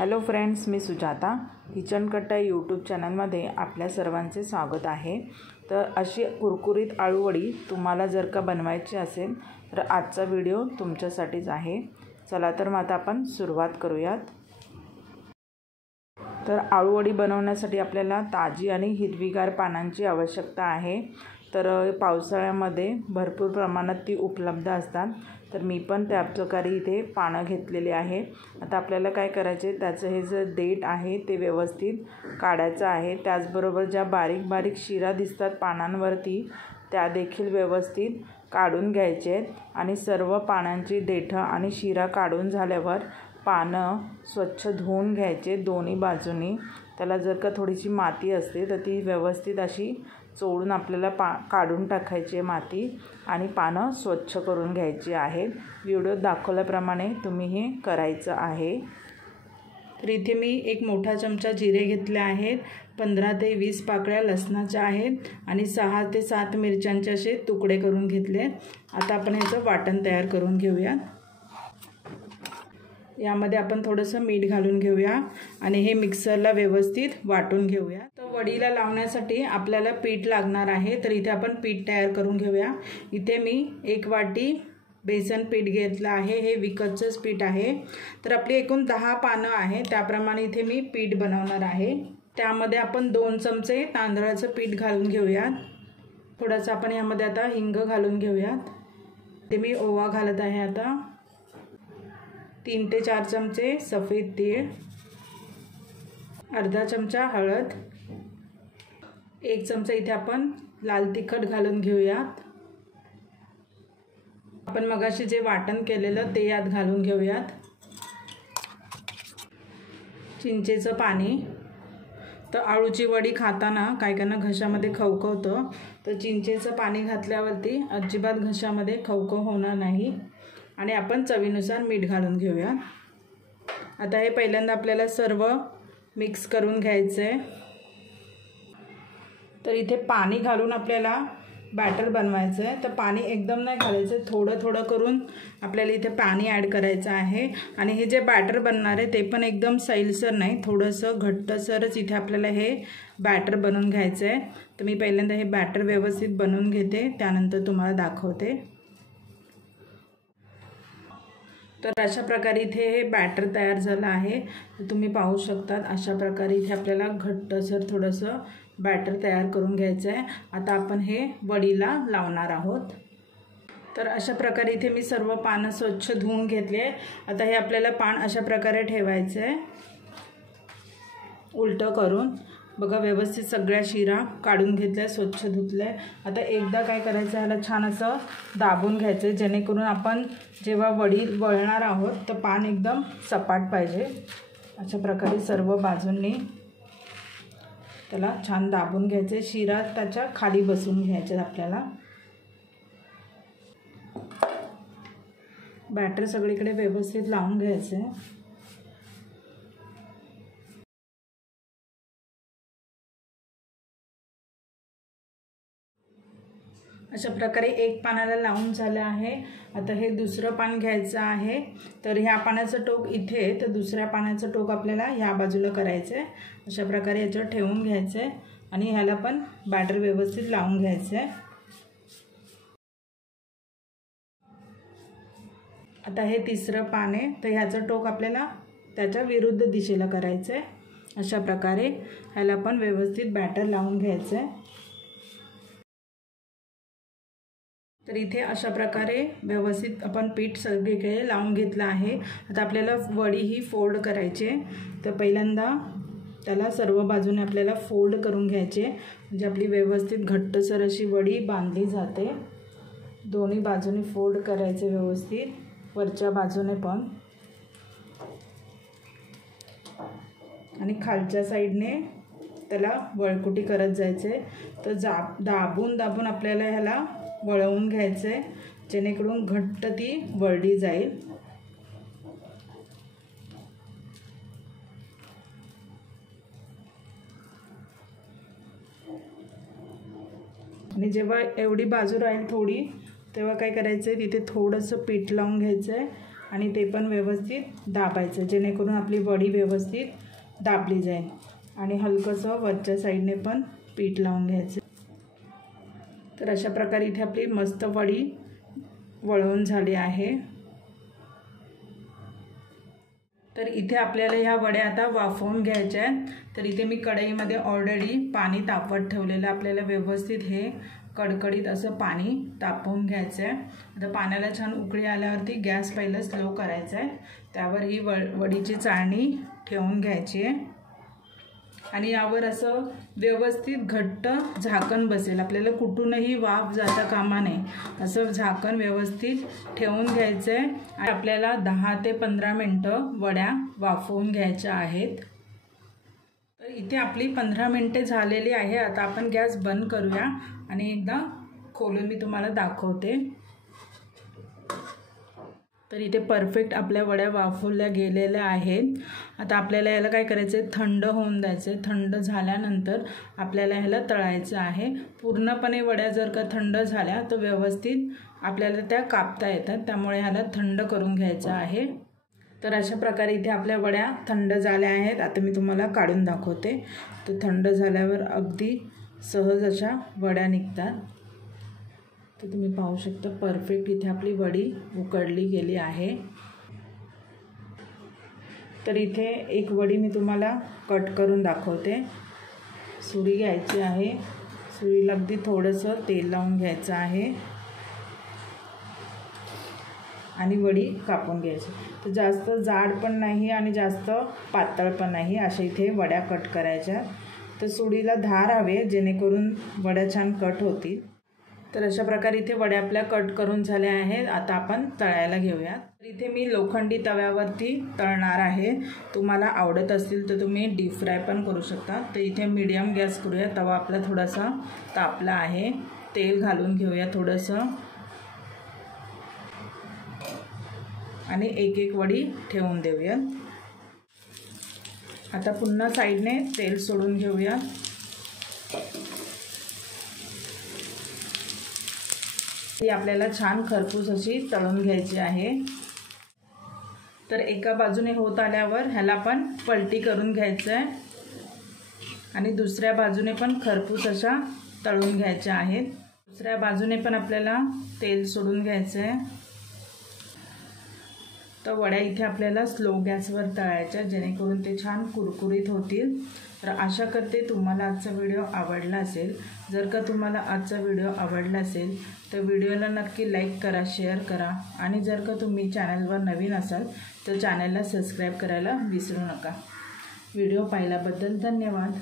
Hello friends, मी Sujata kitchen कट्टा YouTube चॅनलमध्ये आपल्या सर्वांचे स्वागत आहे। तर अशी कुरकुरीत आळूवडी तुम्हाला जर का बनवायची असेल तर आजचा व्हिडिओ तुमच्यासाठीच आहे। चला तर मग आता आपण सुरुवात करूयात। तर आळूवडी बनवण्यासाठी आपल्याला ताजी आणि हिरवीगार पानांची आवश्यकता आहे। तर पावसाळ्यामध्ये भरपूर प्रमाणात ती उपलब्ध असतात। तर मी पण त्या प्रकारे इथे पानं घेतलेली आहे। आता आपल्याला काय करायचे, त्याचं हे जे देठ आहे ते व्यवस्थित काढायचं आहे। त्याचबरोबर ज्या बारीक बारीक शिरा दिसतात पानांवरती त्या देखील व्यवस्थित काढून घ्यायचे आहेत। आणि सर्व पानांची देठं आणि शिरा काढून झाल्यावर पानं स्वच्छ धुवून घ्यायचे दोन्ही बाजूनी। त्याला जर का थोडीशी माती असते तर ती व्यवस्थित अशी चोळून आपल्याला काढून टाकायची माती आणि पानं स्वच्छ करून घ्यायची आहेत। व्हिडिओत दाखवल्याप्रमाणे तुम्ही हे करायचं आहे। तर इथे मी एक मोठा चमचा जिरे घेतले आहेत, 15 ते 20 पाकळ्या लसणाच्या आहेत आणि 6 ते 7 मिरच्यांचे असे तुकडे करून घेतले। आता आपण ह्याचं वाटण तयार करून घेऊया। यामध्ये आपण थोडंसं मीठ घालून घेऊया आणि हे मिक्सरला व्यवस्थित वाटून घेऊया। तर वडीला लावण्यासाठी आपल्याला पीठ लागणार आहे, तर इथे आपण पीठ तयार करून घेऊया। इथे मी 1 वाटी बेसन पीठ घेतलं आहे, हे विकतचंच पीठ आहे। तर आपली एकूण 10 पानं आहे त्याप्रमाणे इथे मी पीठ बनवणार आहे। त्यामध्ये आपण 2 चमचे तांदळाचं पीठ घालून घेऊयात। थोडंसं आपण यामध्ये आता हिंग घालून घेऊयात। ते मी ओवा घालत आहे आता। 3 ते 4 चमचे सफेद तीळ, अर्धा चमचा हळद, 1 चमचा इथे आपण लाल तिखट घालून घेऊयात। आपण मगाशी जे वाटण केलेलं ते यात घालून घेऊयात। चिंचेचं पाणी। तर आळूची वडी खाताना काही काहींना घशामध्ये खवखवतं, तर चिंचेचं पाणी घातल्यावरती अजिबात घशामध्ये खवखव होणार नाही। आणि आपण चवीनुसार मीठ घालून घेऊया। आता हे पहिल्यांदा आपल्याला सर्व मिक्स करून घ्यायचं आहे। तर इथे पाणी घालून आपल्याला बॅटर बनवायचं आहे। तर पाणी एकदम नाही घालायचं, थोडं थोडं करून आपल्याला इथे पाणी ॲड करायचं आहे। आणि हे जे बॅटर बनणार आहे ते पण एकदम सैलसर नाही, थोडंसं घट्टसरच इथे आपल्याला हे बॅटर बनवून घ्यायचं आहे। तर मी पहिल्यांदा हे बॅटर व्यवस्थित बनवून घेते, त्यानंतर तुम्हाला दाखवते। तर अशा प्रकारे इथे हे बॅटर तयार झालं आहे। तुम्ही पाहू शकतात अशा प्रकारे इथे आपल्याला घट्टसर थोडंसं बॅटर तयार करून घ्यायचं आहे। आता आपण हे वडीला लावणार आहोत। तर अशा प्रकारे इथे मी सर्व पानं स्वच्छ धुवून घेतले। आता हे आपल्याला पान अशा प्रकारे ठेवायचं आहे उलटं करून। बघा व्यवस्थित सगळ्या शिरा काढून घेतल्या, स्वच्छ धुतल्या। आता एकदा काय करायचं, ह्याला छान असं दाबून घ्यायचं जेणेकरून आपण जेव्हा वडी वळणार आहोत तर पान एकदम सपाट पाहिजे। अशा प्रकारे सर्व बाजूंनी त्याला छान दाबून घ्यायचे, शिरा त्याच्या खाली बसून घ्यायचे आपल्याला। बॅटर सगळीकडे व्यवस्थित लावून घ्यायचं आहे। अशा प्रकारे एक पानाला लावून झालं आहे। आता हे दुसरं पान घ्यायचं आहे। तर ह्या पानाचं टोक इथे, तर दुसऱ्या पानाचं टोक आपल्याला ह्या बाजूला करायचं आहे। अशा प्रकारे याच्यावर ठेवून घ्यायचं आहे आणि ह्याला पण बॅटर व्यवस्थित लावून घ्यायचं आहे। आता हे तिसरं पान आहे, तर ह्याचं टोक आपल्याला त्याच्या विरुद्ध दिशेला करायचं आहे। अशा प्रकारे ह्याला पण व्यवस्थित बॅटर लावून घ्यायचं आहे। तर इथे अशा प्रकारे व्यवस्थित आपण पीठ सगळीकडे लावून घेतलं आहे। आता आपल्याला वडी ही फोल्ड करायची आहे। तर पहिल्यांदा त्याला सर्व बाजूने आपल्याला फोल्ड करून घ्यायचे, म्हणजे आपली व्यवस्थित घट्टसर अशी वडी बांधली जाते। दोन्ही बाजूने फोल्ड करायचे व्यवस्थित, वरच्या बाजूने पण आणि खालच्या साईडने त्याला वळकुटी करत जायचे। तर दाबून दाबून आपल्याला ह्याला वळवून घ्यायचे जेणेकरून घट्ट ती वळली जाईल। आणि जेव्हा एवढी बाजू राहील थोडी, तेव्हा काय करायचं आहे, तिथे थोडंसं पीठ लावून घ्यायचं आहे आणि ते पण व्यवस्थित दाबायचं, जेणेकरून आपली वडी व्यवस्थित दाबली जाईल. आणि हलकंसं वरच्या साईडने पण पीठ लावून घ्यायचं. तर अशा प्रकारे इथे आपली मस्त वडी वळवून झाली आहे. तर इथे आपल्याला ह्या वड्या आता वाफवून घ्यायच्या आहेत. तर इथे मी कढईमध्ये ऑलरेडी पाणी तापवत ठेवलेलं. आपल्याला व्यवस्थित हे कडकडीत असं पाणी तापवून घ्यायचं आहे. आता पाण्याला छान उकळी आल्यावरती गॅस पहिलं स्लो करायचा आहे. त्यावर ही वडीची चाळणी ठेवून घ्यायची आहे आणि यावर असं व्यवस्थित घट्ट झाकण बसेल. आपल्याला कुठूनही वाफ जाता कामा नये, असं झाकण व्यवस्थित ठेवून घ्यायचं आहे. आणि आपल्याला 10 ते 15 मिनटं वड्या वाफवून घ्यायच्या आहेत. तर इथे आपली 15 मिनटे झालेली आहे. आता आपण गॅस बंद करूया आणि एकदा खोलून मी तुम्हाला दाखवते. तर इथे परफेक्ट आपल्या वड्या वाफवल्या गेलेल्या आहेत. आता आपल्याला याला काय करायचं आहे, थंड होऊन द्यायचं आहे. थंड झाल्यानंतर आपल्याला ह्याला तळायचं आहे. पूर्णपणे वड्या जर का थंड झाल्या तर व्यवस्थित आपल्याला त्या कापता येतात, त्यामुळे ह्याला थंड करून घ्यायचं आहे. तर अशा प्रकारे इथे आपल्या वड्या थंड झाल्या आहेत. आता मी तुम्हाला काढून दाखवते. तर थंड झाल्यावर अगदी सहज अशा वड्या निघतात. तर तुम्ही पाहू शकता परफेक्ट इथे आपली वडी उकडली गेली आहे. तर इथे एक वडी मी तुम्हाला कट करून दाखवते. सुरी घ्यायची आहे. सुरीला अगदी थोडंसं तेल लावून घ्यायचं आहे आणि वडी कापून घ्यायची. तर जास्त जाड पण नाही आणि जास्त पातळ पण नाही, अशा इथे वड्या कट करायच्या. तर सुरीला धार हवे जेणेकरून वड्या छान कट होतील. तर अशा प्रकारे इथे वड्या आपल्या कट करून झाल्या आहेत. आता आपण तळायला घेऊयात. तर इथे मी लोखंडी तव्यावरती तळणार आहे. तुम्हाला आवडत असतील तर तुम्ही डीप फ्राय पण करू शकता. तर इथे मीडियम गॅस करूया. तवा आपला थोडासा तापला आहे. तेल घालून घेऊया थोडंसं आणि एक एक वडी ठेवून देऊया. आता पुन्हा साईडने तेल सोडून घेऊया. ती आपल्याला छान खरपूस अशी तळून घ्यायची आहे. तर एका बाजूने होत आल्यावर ह्याला पण पलटी करून घ्यायचं आहे आणि दुसऱ्या बाजूने पण खरपूस अशा तळून घ्यायच्या आहेत. दुसऱ्या बाजूने पण आपल्याला तेल सोडून घ्यायचं आहे. तर वड्या इथे आपल्याला स्लो गॅसवर तळायच्या, जेणेकरून ते छान कुरकुरीत होतील. तर आशा करते तुम्हाला आजचा व्हिडिओ आवडला असेल. जर का तुम्हाला आजचा व्हिडिओ आवडला असेल तर व्हिडिओला नक्की लाईक करा, शेअर करा आणि जर का तुम्ही चॅनलवर नवीन असाल तर चॅनलला सबस्क्राईब करायला विसरू नका. व्हिडिओ पाहिल्याबद्दल धन्यवाद.